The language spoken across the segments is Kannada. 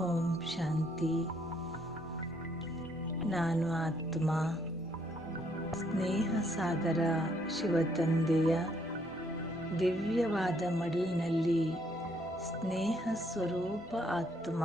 ಓಂ ಶಾಂತಿ. ನಾನು ಆತ್ಮ. ಸ್ನೇಹ ಸಾಗರ ಶಿವತಂದೆಯ ದಿವ್ಯವಾದ ಮಡಿಲಿನಲ್ಲಿ ಸ್ನೇಹ ಸ್ವರೂಪ ಆತ್ಮ.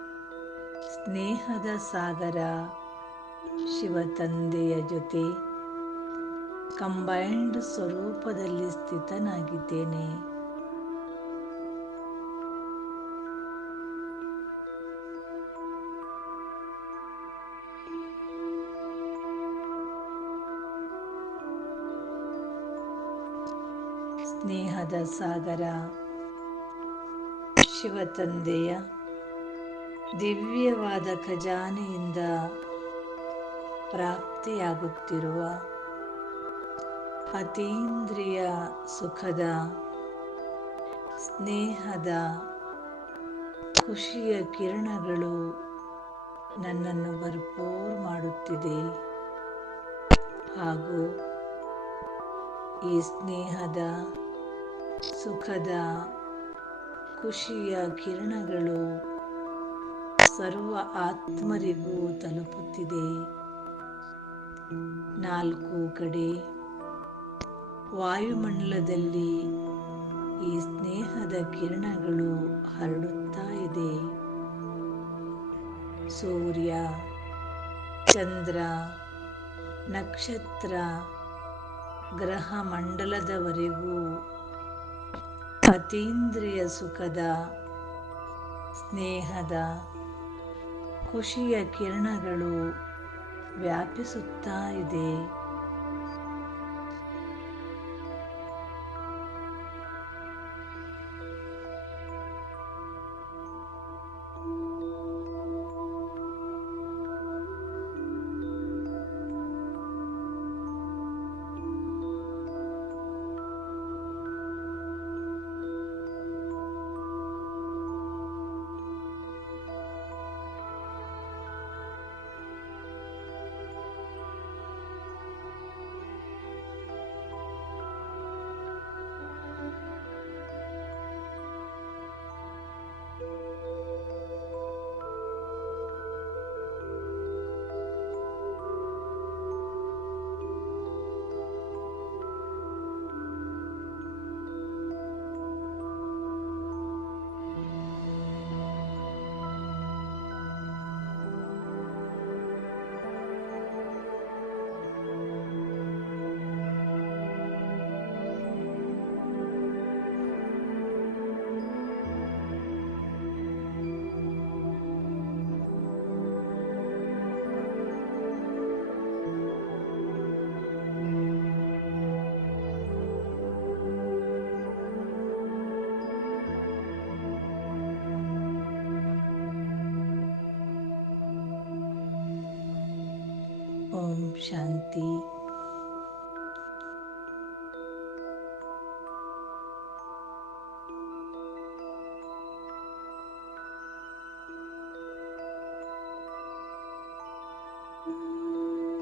ಸ್ನೇಹದ ಸಾಗರ ಶಿವತಂದೆಯ ಜೊತೆ ಕಂಬೈಂಡ್ ಸ್ವರೂಪದಲ್ಲಿ ಸ್ಥಿತನಾಗಿದ್ದೇನೆ. ಸ್ನೇಹದ ಸಾಗರ ಶಿವತಂದೆಯ ದಿವ್ಯವಾದ ಖಜಾನೆಯಿಂದ ಪ್ರಾಪ್ತಿಯಾಗುತ್ತಿರುವ ಅತೀಂದ್ರಿಯ ಸುಖದ ಸ್ನೇಹದ ಖುಷಿಯ ಕಿರಣಗಳು ನನ್ನನ್ನು ಭರ್ಪೂರ್ ಮಾಡುತ್ತಿದೆ. ಹಾಗೂ ಈ ಸ್ನೇಹದ ಸುಖದ ಖುಷಿಯ ಕಿರಣಗಳು ಸರ್ವ ಆತ್ಮರಿಗೂ ತಲುಪುತ್ತಿದೆ. ನಾಲ್ಕು ಕಡೆ ವಾಯುಮಂಡಲದಲ್ಲಿ ಈ ಸ್ನೇಹದ ಕಿರಣಗಳು ಹರಡುತ್ತಾ ಇದೆ. ಸೂರ್ಯ, ಚಂದ್ರ, ನಕ್ಷತ್ರ ಗ್ರಹ ಮಂಡಲದವರೆಗೂ ಅತೀಂದ್ರಿಯ ಸುಖದ, ಸ್ನೇಹದ ಖುಷಿಯ ಕಿರಣಗಳು ವ್ಯಾಪಿಸುತ್ತಾ ಇದೆ. ಓಂ ಶಾಂತಿ